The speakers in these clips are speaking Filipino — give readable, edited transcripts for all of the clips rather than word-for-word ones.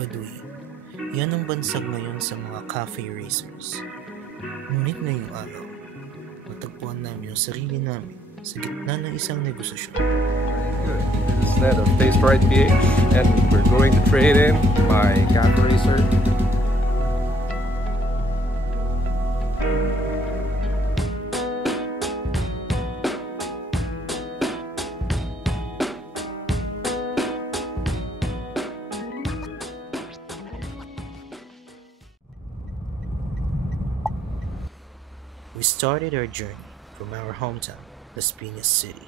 Baduy. Yan ang bansag ngayon sa mga cafe racers. Ngunit ngayong araw, matagpuan namin yung sarili namin sa gitna ng isang negosasyon. This is Ned of Taste Right PH, and we're going to trade in my cafe racer. We started our journey from our hometown, Las Piñas City,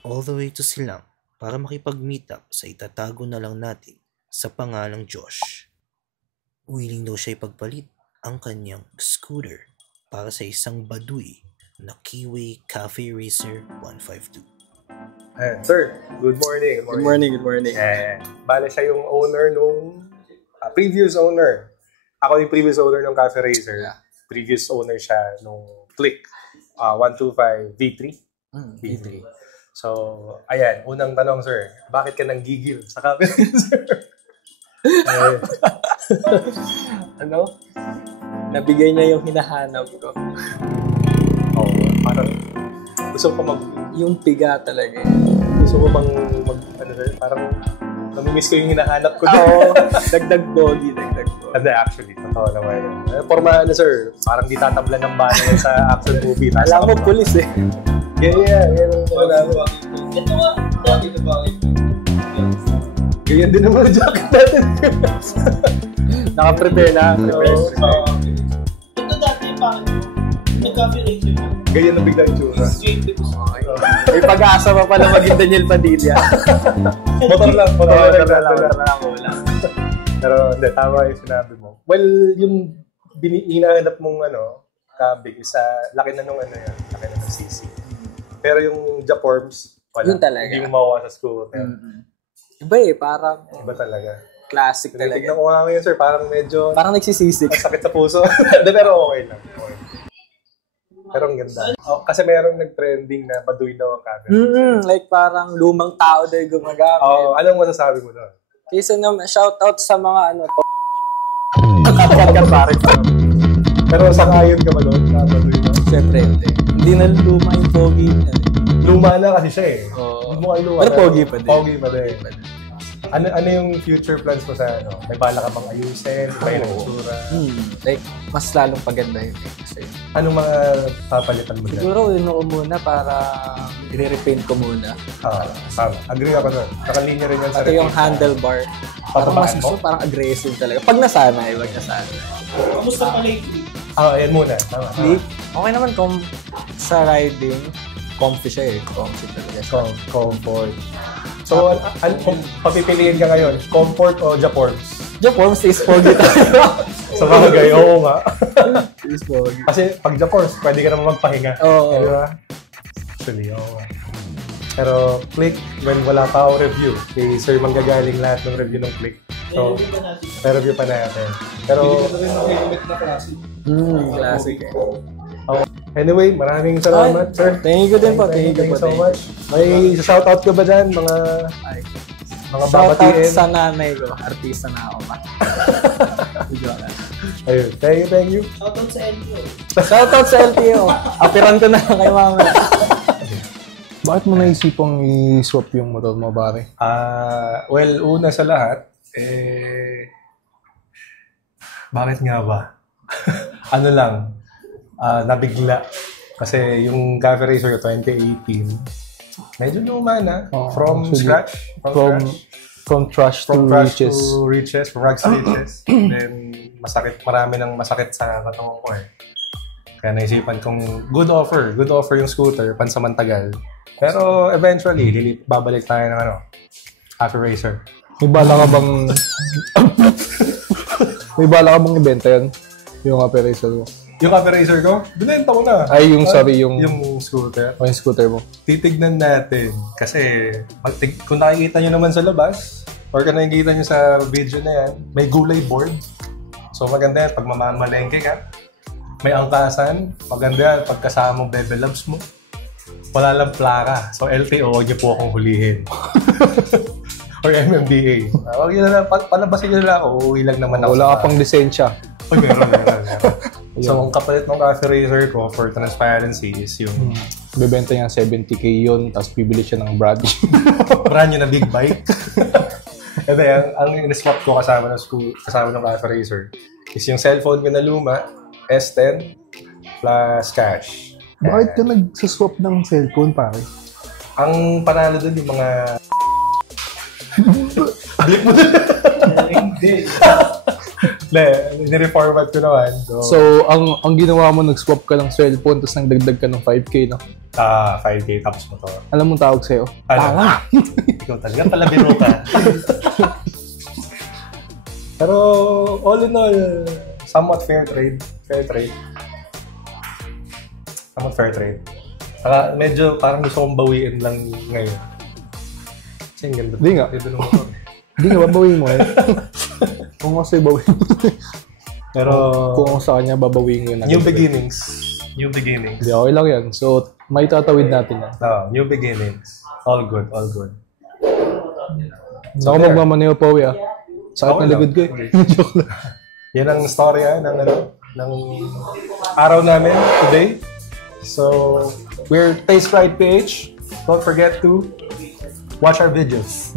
all the way to Silang para makipag-meet up sa itatago na lang natin sa pangalang Josh. Willing daw siya ipagpalit ang kanyang scooter para sa isang Baduy na Kiwi Cafe Racer 152. Sir, good morning. Good morning. Bale siya yung owner nung previous owner. Ako yung previous owner ng Cafe Racer. Yeah. Previous owner siya nung Click 125 V3. V3. So, ayan, unang tanong sir, bakit ka nanggigil sa Cafe Racer? Ano? Nabigay niya yung hinahanap ko. Oo, parang gusto ko Yung piga talaga. gusto ko bang parang namimiss ko yung hinahanap ko. Oo. Dagdag bogi. Hindi, actually, totoo naman yun. Forma, sir, parang di tatablan ng bala yan sa action movie. Alam mo, pulis eh. Ganyan. Ito nga, bakit na bakit? Ganyan din naman ang jacket natin. Naka-prepare na. Ito dati yung bakit mo? Nag-cafe racer mo? Ganyan na bigla yung tsura. May pag-asa pa pala maging Daniel Padilla. Motor lang. Wala. Pero hindi, tama yung sinabi mo. Well, yung hinahanap mong kabig is laki na nung laki na ng CC. Pero yung Japorms, wala. Yun talaga. Hindi mo makuha sa scooter. Iba eh, parang Iba talaga. classic Tinitignan talaga. ko nga ngayon, sir, parang medyo Parang nagsisisik. sakit sa puso. Hindi, pero okay lang. Pero ang ganda. Kasi merong nag-trending na Baduy daw ang camera. Like parang lumang tao daw yung gumagamit. Anong masasabi mo doon? Kaysa naman, shoutout sa mga kat pare. Pero sangayon ka ba doon? Baduy daw? Siyempre, hindi na luma yung pogi niya. Luma na kasi siya eh. Oo. Mukhang luma. Pero pogi pa din. Pogi pa din. Ano yung future plans mo sa May bala ka bang ayusin? May nagsura? Like, mas lalong pagandahin eh. Kasi, Anong mga papalitan mo dyan? siguro, yun ko muna para i-repaint ko muna. Tama. Agree ako doon. Nakalinya rin yan sa Ito yung handlebar. Parang Papabaan mas mo? gusto, parang aggressive talaga. Pag nasanay, wag nasanay. Kamusta pala yung clip? Yan muna. Tama. Clip, okay naman kung sa riding, comfy siya eh. Comfy talaga siya. Comfort. So, kung papipiliin ka ngayon, comfort o Japorms? Japorms is pogi talaga. Sa bagay, oo nga. Is pogi. Kasi pag Japorms, pwede ka naman magpahinga. Oo. Di ba? Actually, oo nga. Pero Click, when wala pa ako review, kay Sir manggagaling lahat ng review ng Click. So, may review pa natin. Pero, Classic eh. anyway, maraming salamat, sir. Thank you din po. Thank you po. so much. May shoutout ka ba dyan, mga Shoutout babatiin? sa nanay ko. Artista na ako pa. Ayun, thank you. Shoutout sa LTO. Shoutout sa LTO. Apiran ko na kay mama. Bakit mo naisipang i-swap yung motor mo, pare? Well, una sa lahat, bakit nga ba? Ano lang, nabigla. Kasi yung Cafe Racer 2018, medyo luma na. From sige. scratch. From trash to riches. To riches, from rags to riches. Then, marami nang masakit sa katawan ko eh. Kaya naisipan kong good offer yung scooter, pansamantagal. Pero eventually, babalik tayo ng Cafe Racer. May bala ka bang... May bala ka bang ibenta yan? Yung operator mo? Yung Cafe Racer ko, binenta ko na. Ay, yung scooter. O yung scooter mo? Titignan natin. Kasi, kung nakikita nyo naman sa labas, or kung nakikita nyo sa video na yan, may gulay board. So, maganda yan pag mamamalengke ka. May angkasan. Maganda yan pag kasama mong Bebe Loves mo. Wala lang plaka. So, LTO, huwag niyo po akong hulihin. or MMDA. Huwag yun na, palabasin nyo na, uuwi lang naman ako. Wala sa ka pang lisensya. Uy, meron. So, ang kapalit ng Cafe Racer ko for transparency is yung Bebenta niya 70k yun, tapos bibili siya ng brand. brand new na big bike. And then, ang in-swap ko kasama ng school, kasama ng Cafe Racer is yung cellphone ko na luma, S10 plus cash. Bakit ka nag-swap ng cellphone, pare? Ang panalo dun yung mga... Blip mo dun. Hindi. Nireformat ko naman. So, ang ginawa mo, nag-swap ka ng cellphone, tapos nagdagdag ka ng 5k, no? 5K tapos mo to. Alam mo tawag sa'yo? Tanga! Ikaw talaga pala biro ka. Pero, all in all, somewhat fair trade. Somewhat fair trade. Saka, medyo parang gusto kong bawiin lang ngayon. Kasi ang ganda. Di nga. Ganda ng motor. Hindi nga, babawin mo eh. Kung ako sa'yo, babawin mo. Pero, Kung ako sa kanya, babawin mo yun. new beginnings. New beginnings. Hindi, okay lang yan. So, may tatawid natin yan. New beginnings. All good, all good. Ako magmamaneo pa, ah. Sakit Okay na likod ko lang. eh. Joke lang. Yan ang storya ng araw namin today. So, we're Taste Right PH. Don't forget to watch our videos.